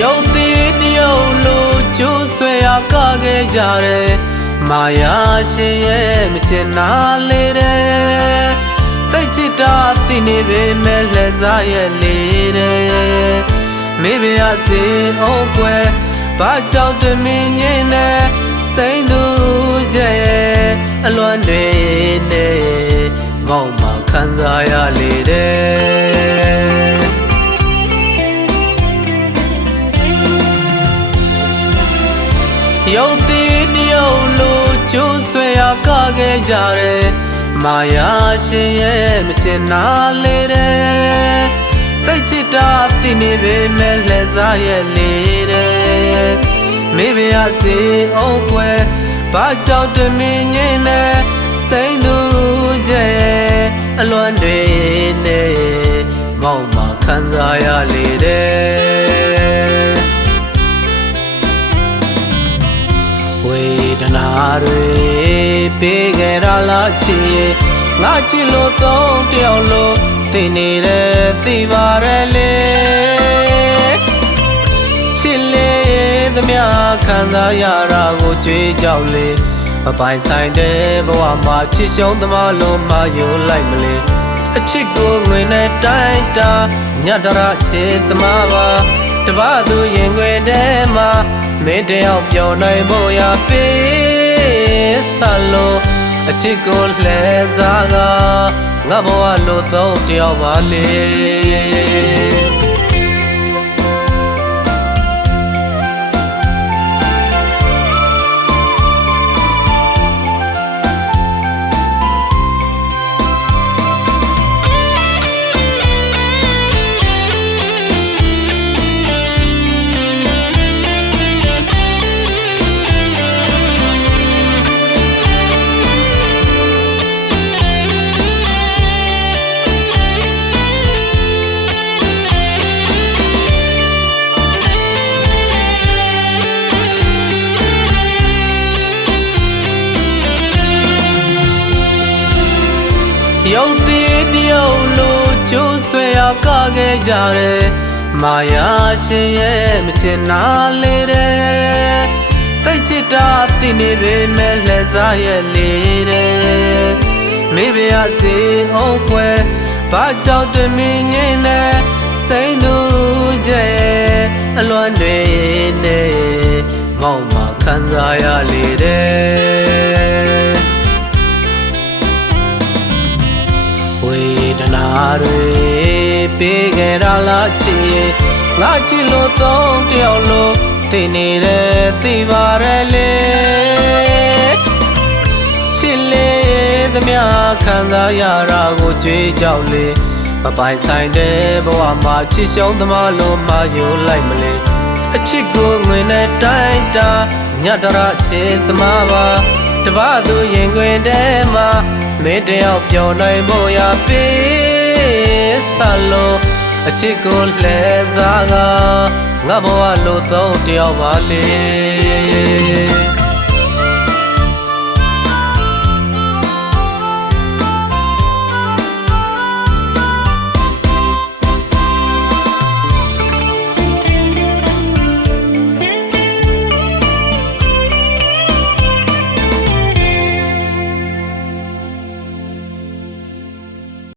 ရုပ်တည်တရုပ်လိုကျိုးဆွဲရကခဲ့ကြတယ်မာယာရှင်ရဲ့မချင်နာလေတဲ့သိချစ်တာသိနေပေမဲ့လက်စားရဲ့လေတဲ့မေးပြစေအောင်ကွယ်ဘာကြောင့်တမင်းညင်းနဲ့စိတ်သူရဲ့အလွန်တွေနဲ့မောက်မှခံစားရလေတဲ့ရုပ်တည်တရုပ်လိုကျိုးဆွဲရကခဲ့ကြတယ်မာယာရှင်ရဲ့မချင်နာလေတဲ့သိချစ်တာသိနေပေမဲ့လက်စားရဲ့လေတဲ့မေးပြစေအောင်ကွယ်ဘာကြောင့်တမင်းညင်းနဲ့စိတ်သူရဲ့အလွန်တွေနဲ့မောက်မှခံစားရလေတဲ့ဝေဒနာတွေပေးခဲ့ရလားချီငါချစ်လို့သုံးတယောက်လို့သိနေတယ်သိပါရဲ့လေချစ်လေသမျှခံစားရတာကိုကြွေးကြောက်လေမပိုင်ဆိုင်တဲ့ဘဝမှာချစ်ရှုံးသမားလုံးမယိုလိုက်မလဲအချစ်ကိုငွေနဲ့တိုင်းတာညတရချစ်သမားပါတပသူရင်ခွေထဲမှာမင်းတယောက်ပြောနိုင်ဖို့ရပေးဆလို့အချစ်ကိုလှဲစားကငါဘဝလို့သုံးတယောက်ပါလေရုပ်တည်တရုပ်လိုကျိုးဆွဲရကခဲ့ကြတယ်မာယာရှင်ရဲ့မချင်နာလေတဲ့သိချစ်တာသိနေပေမဲ့လက်စားရဲ့လေတဲ့မေးပြစေအောင်ကွယ်ဘာကြောင့်တမင်းညင်းနဲ့စိတ်သူရဲ့အလွန်တွေနဲ့မောက်မှခံစားရလေတဲ့ဝေဒနာတွေပေးခဲ့ရလားချီငါချစ်လို့သုံးတယောက်လို့သိနေတယ်သိပါရဲ့လေချစ်လေသမျှခံစားရတာကိုကြွေးကြောက်လေမပိုင်ဆိုင်တဲ့ဘဝမှာချစ်ရှုံးသမားလုံးမယိုလိုက်မလဲအချစ်ကိုငွေနဲ့တိုင်းတာညတရချစ်သမားပါတပသူရင်ခွင်ထဲမှာမင်းတယောက်ပြောနိုင်ဖို့ရပေးဆလို့အချစ်ကိုလှဲစားကငါဘဝလို့သုံးတယောက်ပါလေ